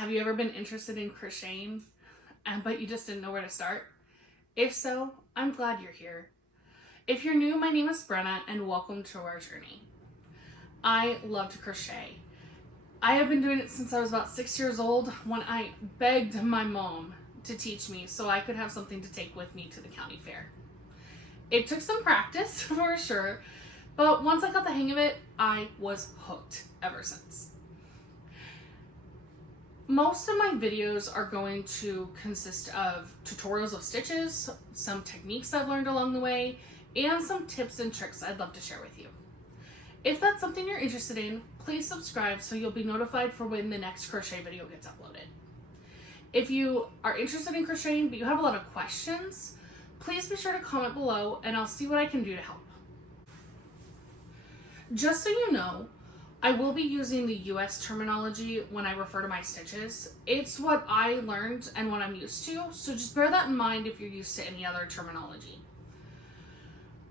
Have you ever been interested in crocheting, but you just didn't know where to start? If so, I'm glad you're here. If you're new, my name is Brenna and welcome to our journey. I love to crochet. I have been doing it since I was about 6 years old when I begged my mom to teach me so I could have something to take with me to the county fair. It took some practice for sure, but once I got the hang of it, I was hooked ever since. Most of my videos are going to consist of tutorials of stitches, some techniques I've learned along the way, and some tips and tricks I'd love to share with you. If that's something you're interested in, please subscribe so you'll be notified for when the next crochet video gets uploaded. If you are interested in crocheting but you have a lot of questions, please be sure to comment below and I'll see what I can do to help. Just so you know, I will be using the US terminology when I refer to my stitches. It's what I learned and what I'm used to, so just bear that in mind if you're used to any other terminology.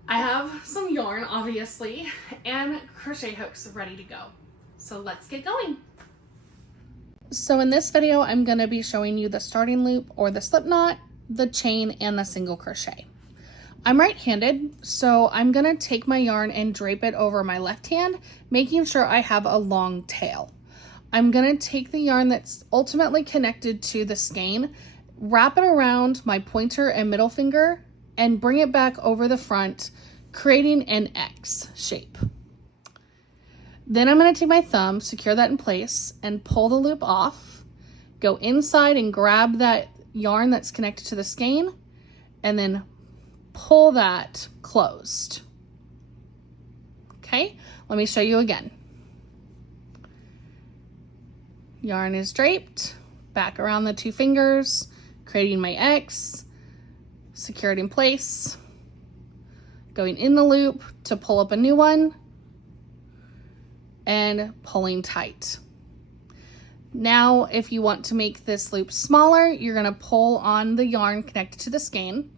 I have some yarn, obviously, and crochet hooks ready to go. So let's get going. So in this video, I'm going to be showing you the starting loop or the slip knot, the chain, and the single crochet. I'm right-handed, so I'm gonna take my yarn and drape it over my left hand, making sure I have a long tail. I'm gonna take the yarn that's ultimately connected to the skein, wrap it around my pointer and middle finger, and bring it back over the front, creating an X shape. Then I'm gonna take my thumb, secure that in place, and pull the loop off, go inside and grab that yarn that's connected to the skein, and then pull that closed. Okay, let me show you again. Yarn is draped, back around the two fingers, creating my X, secure it in place, going in the loop to pull up a new one, and pulling tight. Now, if you want to make this loop smaller, you're gonna pull on the yarn connected to the skein.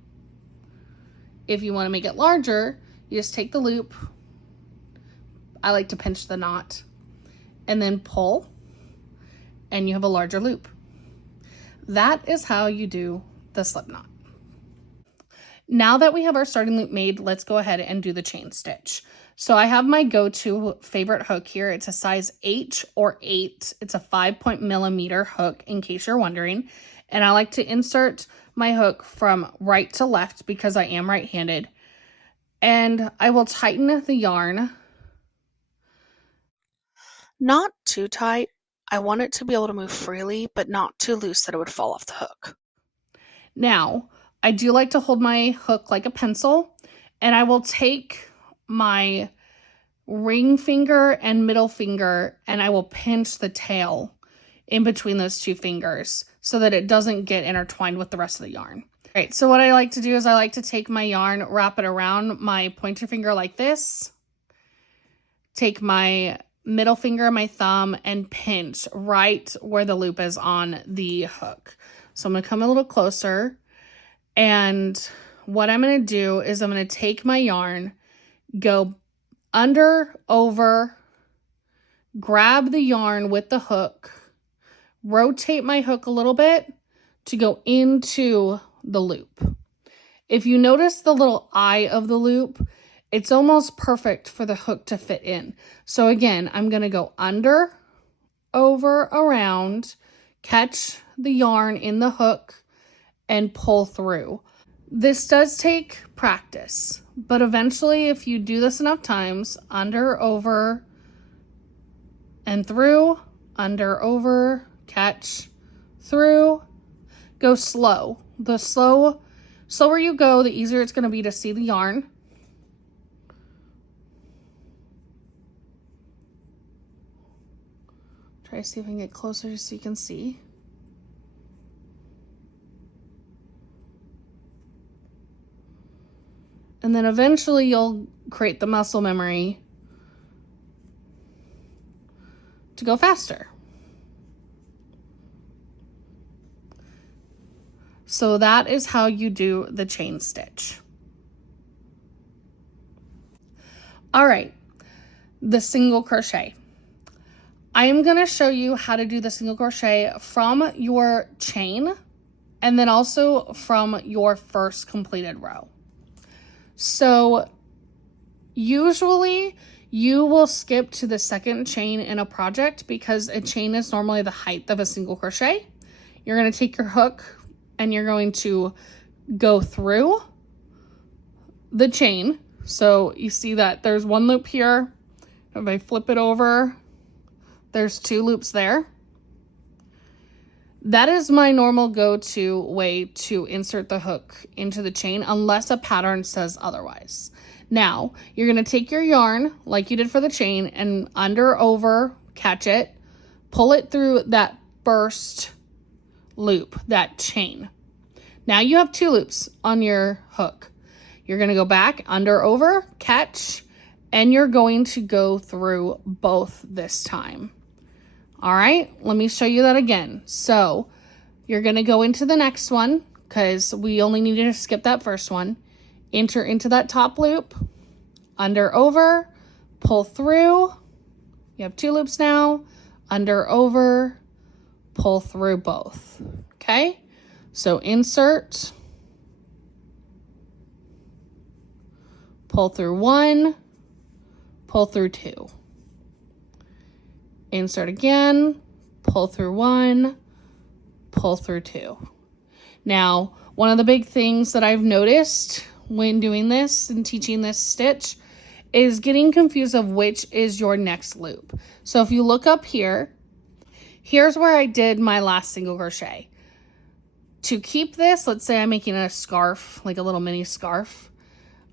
If you want to make it larger, you just take the loop. I like to pinch the knot and then pull, and you have a larger loop. That is how you do the slip knot. Now that we have our starting loop made, let's go ahead and do the chain stitch. So I have my go-to favorite hook here. It's a size H or 8. It's a 5.0mm hook, in case you're wondering. And I like to insert my hook from right to left because I am right-handed. And I will tighten the yarn. Not too tight. I want it to be able to move freely, but not too loose that it would fall off the hook. Now, I do like to hold my hook like a pencil, and I will take my ring finger and middle finger, and I will pinch the tail in between those two fingers so that it doesn't get intertwined with the rest of the yarn. All right, so what I like to do is I like to take my yarn, wrap it around my pointer finger like this, take my middle finger and my thumb and pinch right where the loop is on the hook. So I'm gonna come a little closer, and what I'm gonna do is I'm gonna take my yarn, go under, over, grab the yarn with the hook, rotate my hook a little bit to go into the loop. If you notice the little eye of the loop, it's almost perfect for the hook to fit in. So again, I'm going to go under, over, around, catch the yarn in the hook, and pull through. This does take practice, but eventually if you do this enough times, under, over, and through, under, over, catch, through, go slow. The slower you go, the easier it's going to be to see the yarn. Try to see if I can get closer so you can see. And then eventually you'll create the muscle memory to go faster. So that is how you do the chain stitch. All right, the single crochet. I am going to show you how to do the single crochet from your chain and then also from your first completed row. So usually you will skip to the second chain in a project because a chain is normally the height of a single crochet. You're going to take your hook and you're going to go through the chain. So you see that there's one loop here. If I flip it over, there's 2 loops there. That is my normal go-to way to insert the hook into the chain unless a pattern says otherwise. Now, you're going to take your yarn like you did for the chain and under, over, catch it, pull it through that first loop, that chain. Now you have 2 loops on your hook. You're going to go back, under, over, catch, and you're going to go through both this time. All right, let me show you that again. So you're going to go into the next one because we only needed to skip that first one. Enter into that top loop, under, over, pull through. You have 2 loops now, under, over, pull through both. Okay, so insert, pull through 1, pull through 2. Insert again, pull through 1, pull through 2. Now, one of the big things that I've noticed when doing this and teaching this stitch is getting confused of which is your next loop. So if you look up here, here's where I did my last single crochet. To keep this, let's say I'm making a scarf, like a little mini scarf.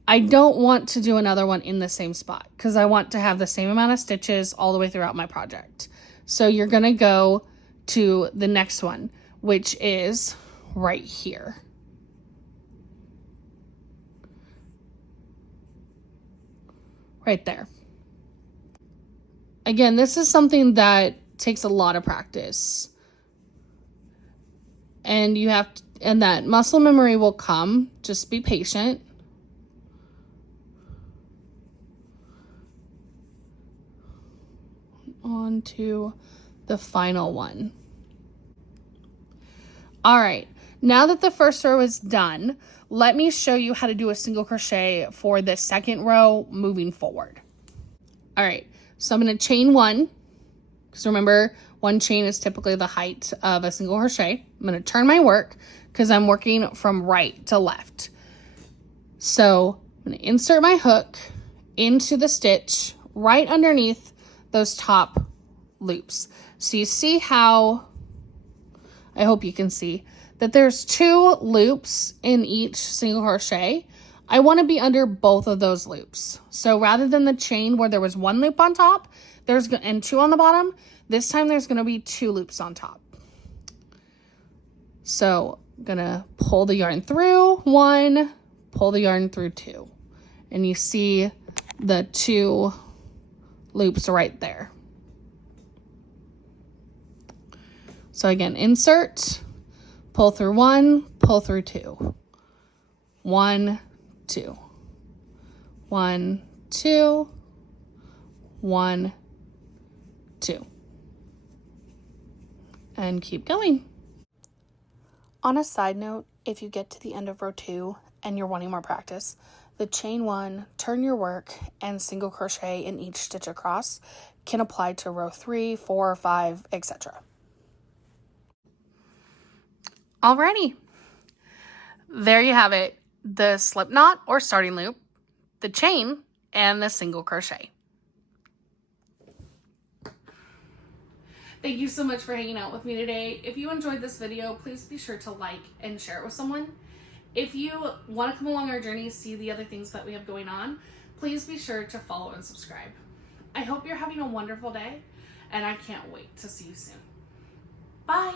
I don't want to do another one in the same spot because I want to have the same amount of stitches all the way throughout my project. So you're going to go to the next one, which is right here. Right there. Again, this is something that takes a lot of practice. And you have to, and that muscle memory will come. Just be patient. On to the final one. All right, now that the first row is done, let me show you how to do a single crochet for the second row moving forward. All right, so I'm going to chain 1, because remember, 1 chain is typically the height of a single crochet. I'm going to turn my work because I'm working from right to left. So I'm going to insert my hook into the stitch right underneath those top loops. So you see how, I hope you can see, that there's 2 loops in each single crochet. I want to be under both of those loops. So rather than the chain where there was 1 loop on top and 2 on the bottom, this time there's going to be 2 loops on top. So I'm going to pull the yarn through 1, pull the yarn through 2. And you see the 2 loops right there. So again, insert, pull through 1, pull through 2. 1, 2. 1, 2. 1, 2. And keep going. On a side note, if you get to the end of row 2 and you're wanting more practice, the chain 1, turn your work, and single crochet in each stitch across can apply to row 3, 4, 5, etc. Alrighty, there you have it, the slip knot or starting loop, the chain, and the single crochet. Thank you so much for hanging out with me today. If you enjoyed this video, please be sure to like and share it with someone. If you want to come along our journey, see the other things that we have going on, please be sure to follow and subscribe. I hope you're having a wonderful day, and I can't wait to see you soon. Bye!